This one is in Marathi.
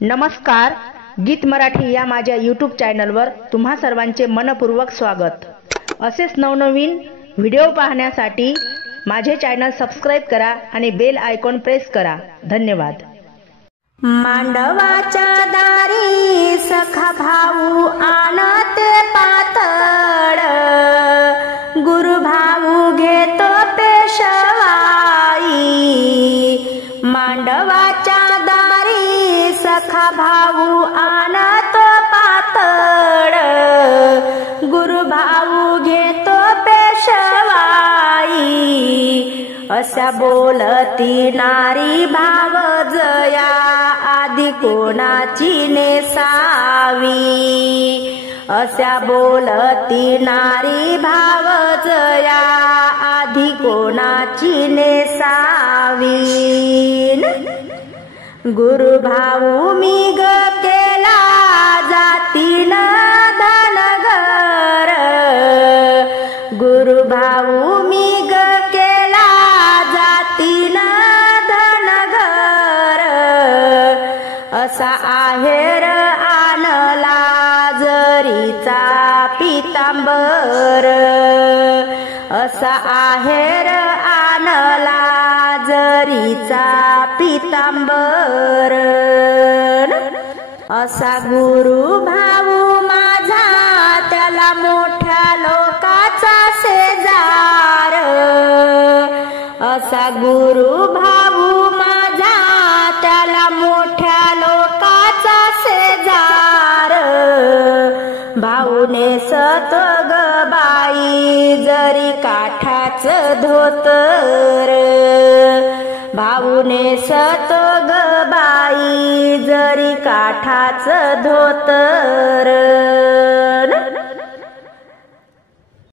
नमस्कार, गीत मराठी या माझ्या यूट्यूब चॅनलवर तुम्हा सर्वांचे मनपूर्वक स्वागत। असेच नवनवीन व्हिडिओ पाहण्यासाठी माझे चॅनल सबस्क्राइब करा आणि बेल आयकॉन प्रेस करा। धन्यवाद। मांडवाच्या दारी सखा भाऊ आणते पातळ, गुरु भाऊ घेतो पेशवाई। मांडवाच्या दारी सखा भाऊ आणतो पातळ, गुरु भाऊ घेतो पेशवाई। अशा बोलती नारी भाव जया, आधी कोणाची नेसावी। अशा बोलती नारी भाव जया, आधी कोणाची नेसावी। गुरु भाऊ मी ग केला जातीन धनगर, गुरु भाऊ मी ग केला जातीन धनगर। असा आहेर आणला जरीचा पितांबर, असा आहेर आणला जरीचा पितांबर। असा गुरु भाऊ माझा त्याला मोठ्या लोकाचा शेजार, असा गुरु भाऊ माझा त्याला मोठ्या लोकाचा शेजार। भाऊने सत ग बाई जरी काठाच धोतर, भाऊने सत ग बाई जरी काठाच धोतर।